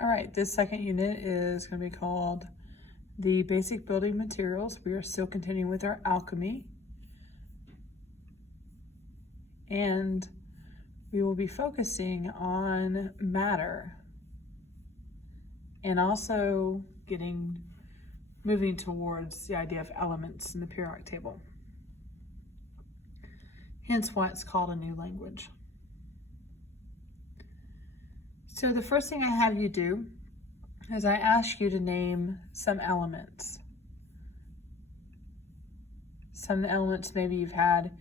All right, this second unit is going to be called the basic building materials. We are still continuing with our alchemy. And we will be focusing on matter and also moving towards the idea of elements in the periodic table. Hence why it's called a new language. So the first thing I have you do is I ask you to name some elements. Some elements maybe you've had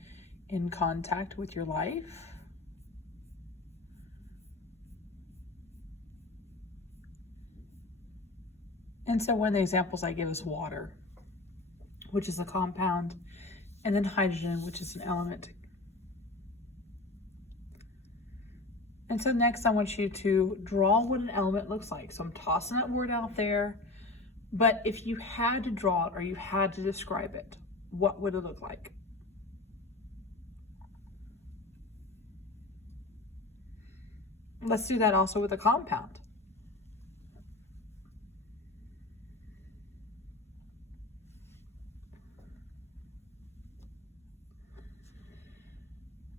in contact with your life. And so one of the examples I give is water, which is a compound, and then hydrogen, which is an element. And so next I want you to draw what an element looks like. So I'm tossing that word out there, but if you had to draw it or you had to describe it, what would it look like? Let's do that also with a compound.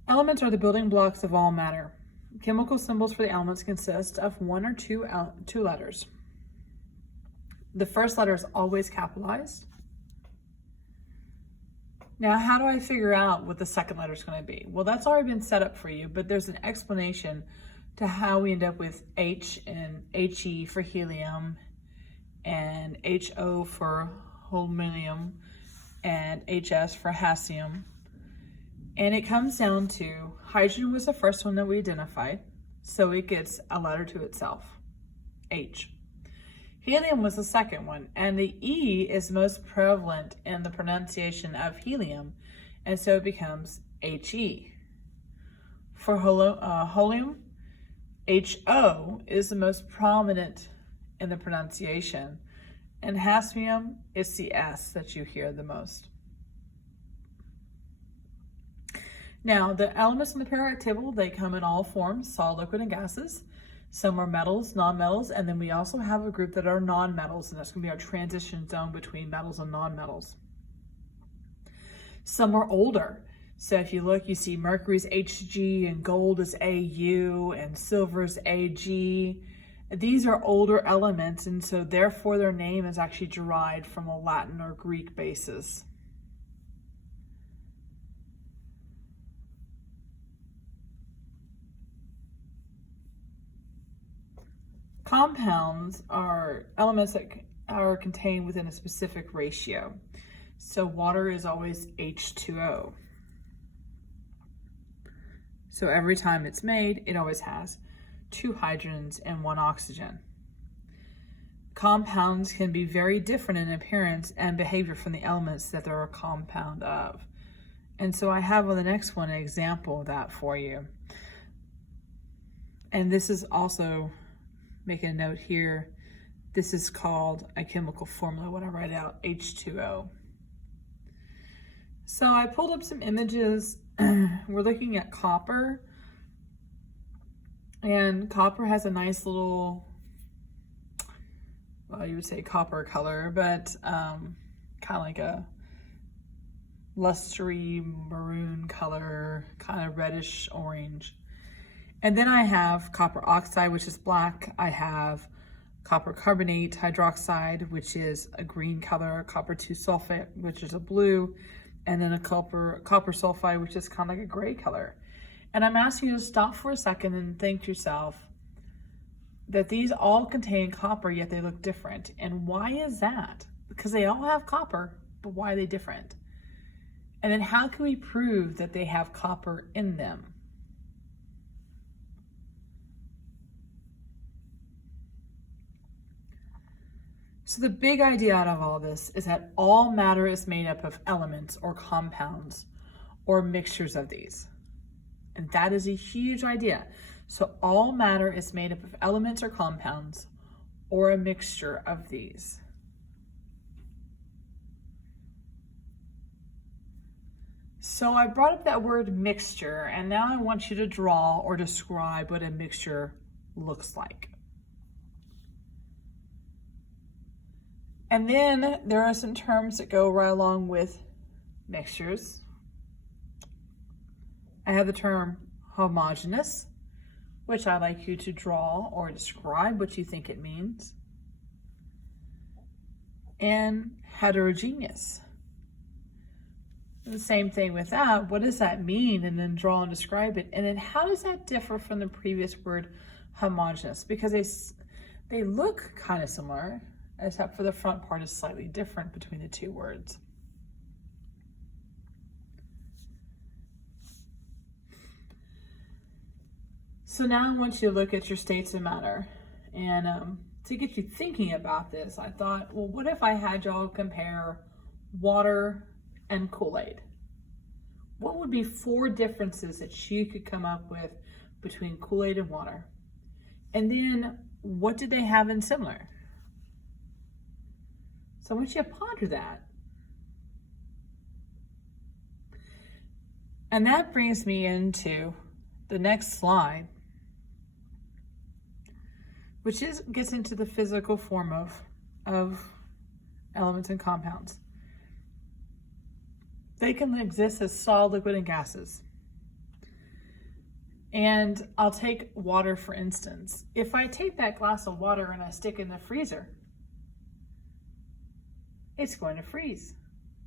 Elements are the building blocks of all matter. Chemical symbols for the elements consist of one or two letters. The first letter is always capitalized. Now, how do I figure out what the second letter is going to be? Well, that's already been set up for you, but there's an explanation to how we end up with H and He for helium, and HO for holmium, and HS for hassium. And it comes down to hydrogen was the first one that we identified, so it gets a letter to itself, H. Helium was the second one, and the E is most prevalent in the pronunciation of helium, and so it becomes HE. For holmium, HO is the most prominent in the pronunciation, and hassium is the S that you hear the most. Now, the elements in the periodic table, they come in all forms, solid, liquid, and gases. Some are metals, non-metals, and then we also have a group that are non-metals, and that's going to be our transition zone between metals and non-metals. Some are older. So if you look, you see mercury's Hg, and gold is Au, and silver is Ag. These are older elements, and so therefore their name is actually derived from a Latin or Greek basis. Compounds are elements that are contained within a specific ratio. So water is always H2O. So every time it's made, it always has 2 hydrogens and 1 oxygen. Compounds can be very different in appearance and behavior from the elements that they're a compound of. And so I have on the next one an example of that for you. And this is also, making a note here, this is called a chemical formula when I write out H2O. So I pulled up some images. We're looking at copper, and copper has a nice little, well, you would say copper color, but kind of like a lustery maroon color, kind of reddish orange. And then I have copper oxide, which is black. I have copper carbonate hydroxide, which is a green color, copper 2 sulfate, which is a blue, and then a copper sulfide, which is kind of like a gray color. And I'm asking you to stop for a second and think to yourself that these all contain copper, yet they look different. And why is that? Because they all have copper, but why are they different? And then how can we prove that they have copper in them? So the big idea out of all this is that all matter is made up of elements or compounds or mixtures of these. And that is a huge idea. So all matter is made up of elements or compounds or a mixture of these. So I brought up that word mixture, and now I want you to draw or describe what a mixture looks like. And then there are some terms that go right along with mixtures. I have the term homogeneous, which I'd like you to draw or describe what you think it means. And heterogeneous. The same thing with that. What does that mean? And then draw and describe it. And then how does that differ from the previous word homogeneous? Because they look kind of similar, except for the front part is slightly different between the two words. So now I want you to look at your states of matter. And to get you thinking about this, I thought, well, what if I had y'all compare water and Kool-Aid? What would be 4 differences that you could come up with between Kool-Aid and water? And then what did they have in similar? So I want you to ponder that. And that brings me into the next slide, which gets into the physical form of elements and compounds. They can exist as solid, liquid, and gases. And I'll take water for instance. If I take that glass of water and I stick it in the freezer, it's going to freeze.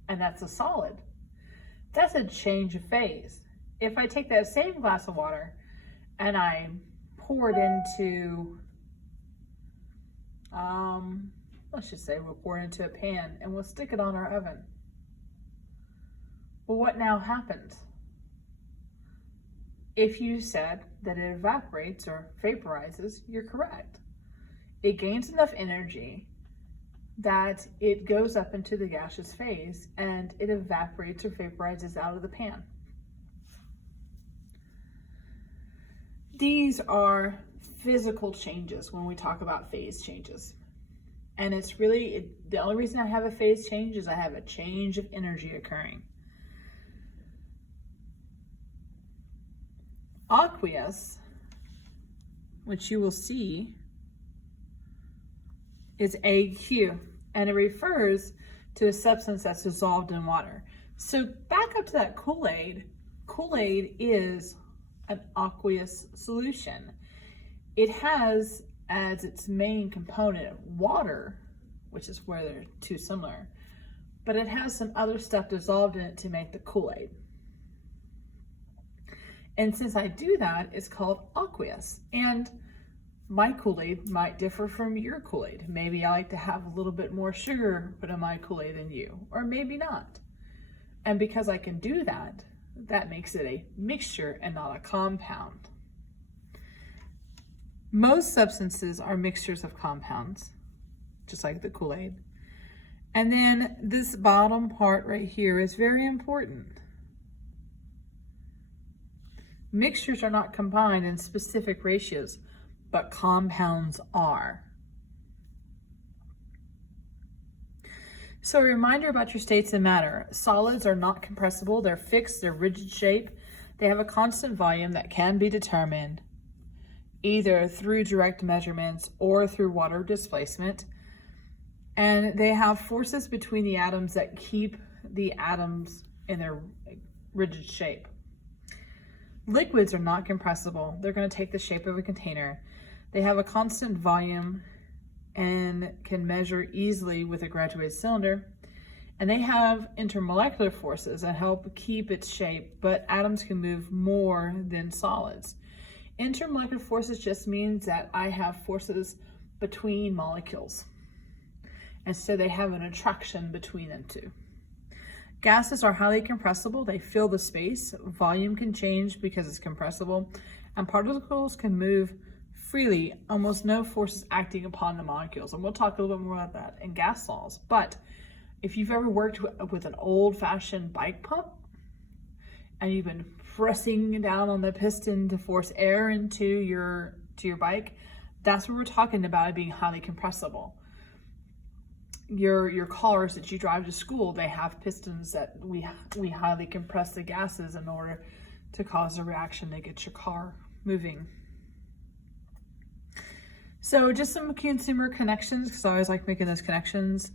And that's a solid. That's a change of phase. If I take that same glass of water and I pour it into, let's just say we'll pour it into a pan and we'll stick it on our oven. Well, what now happens? If you said that it evaporates or vaporizes, you're correct. It gains enough energy that it goes up into the gaseous phase and it evaporates or vaporizes out of the pan. These are physical changes when we talk about phase changes. And it's really, the only reason I have a phase change is I have a change of energy occurring. Aqueous, which you will see, is AQ, and it refers to a substance that's dissolved in water. So back up to that Kool-Aid. Kool-Aid is an aqueous solution. It has as its main component water, which is where they're too similar, but it has some other stuff dissolved in it to make the Kool-Aid. And since I do that, it's called aqueous. And my Kool-Aid might differ from your Kool-Aid. Maybe I like to have a little bit more sugar put in my Kool-Aid than you, or maybe not. And because I can do that, that makes it a mixture and not a compound. Most substances are mixtures of compounds, just like the Kool-Aid. And then this bottom part right here is very important. Mixtures are not combined in specific ratios, but compounds are. So a reminder about your states of matter. Solids are not compressible, they're fixed, they're rigid shape. They have a constant volume that can be determined either through direct measurements or through water displacement. And they have forces between the atoms that keep the atoms in their rigid shape. Liquids are not compressible. They're going to take the shape of a container. They have a constant volume and can measure easily with a graduated cylinder. And they have intermolecular forces that help keep its shape, but atoms can move more than solids. Intermolecular forces just means that I have forces between molecules. And so they have an attraction between them two. Gases are highly compressible. They fill the space. Volume can change because it's compressible. And particles can move freely, almost no forces acting upon the molecules. And we'll talk a little bit more about that in gas laws. But if you've ever worked with an old-fashioned bike pump and you've been pressing down on the piston to force air into your bike, that's what we're talking about being highly compressible. Your cars that you drive to school, they have pistons that we highly compress the gases in order to cause a reaction to get your car moving. So just some consumer connections, because I always like making those connections.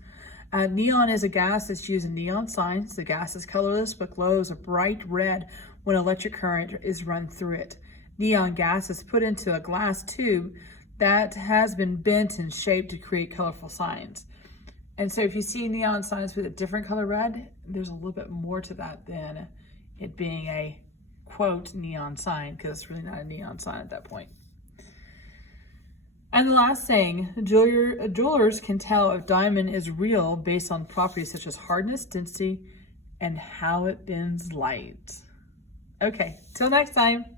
Neon is a gas that's used in neon signs. The gas is colorless but glows a bright red when electric current is run through it. Neon gas is put into a glass tube that has been bent and shaped to create colorful signs. And so if you see neon signs with a different color red, there's a little bit more to that than it being a quote neon sign, because it's really not a neon sign at that point. And the last saying, jewelers can tell if diamond is real based on properties such as hardness, density, and how it bends light. Okay, till next time.